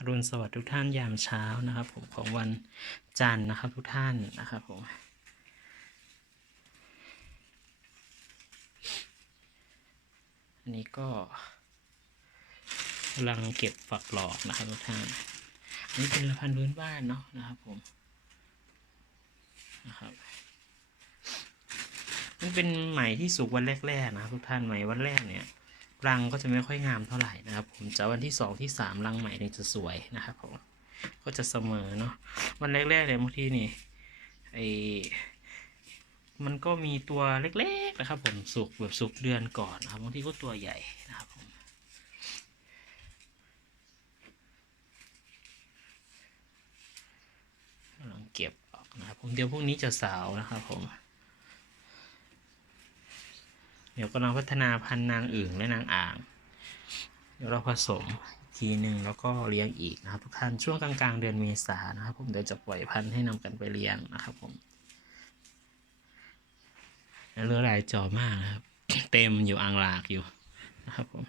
อรุณสวัสดิ์ทุกท่านยามเช้านะครับ ผมของวันจันทร์นะครับทุกท่านนะครับผมอันนี้ก็กำลังเก็บฝักหลอกนะครับทุกท่านอันนี้เป็นละพันธุ์พื้นบ้านเนาะนะครับผมนะครับมันเป็นไหมที่สุกวันแรกๆนะทุกท่านไหมวันแรกเนี่ย รังก็จะไม่ค่อยงามเท่าไหร่นะครับ ผมจะวันที่สองที่สามรังใหม่ถึงจะสวยนะครับผมก็จะเสมอเนาะวันแรกๆเลยบางทีนี่ไอมันก็มีตัวเล็กๆนะครับผมสุกแบบสุกเดือนก่อนนะครับบางทีก็ตัวใหญ่นะครับผมกำลังเก็บออกนะครับผมเดี๋ยวพวกนี้จะสาวนะครับผม เดี๋ยวกำลังพัฒนาพันธุ์นางอื่นและนางอ่าง เดี๋ยวเราผสมทีหนึ่งแล้วก็เลี้ยงอีกนะครับ ทุกท่านช่วงกลางๆ เดือนเมษานะครับ ผมเดี๋ยวจะปล่อยพันธุ์ให้นำกันไปเลี้ยงนะครับ ผมแล้วเรือลายจอมากนะครับ เต็มอยู่อ่างลากอยู่นะครับผม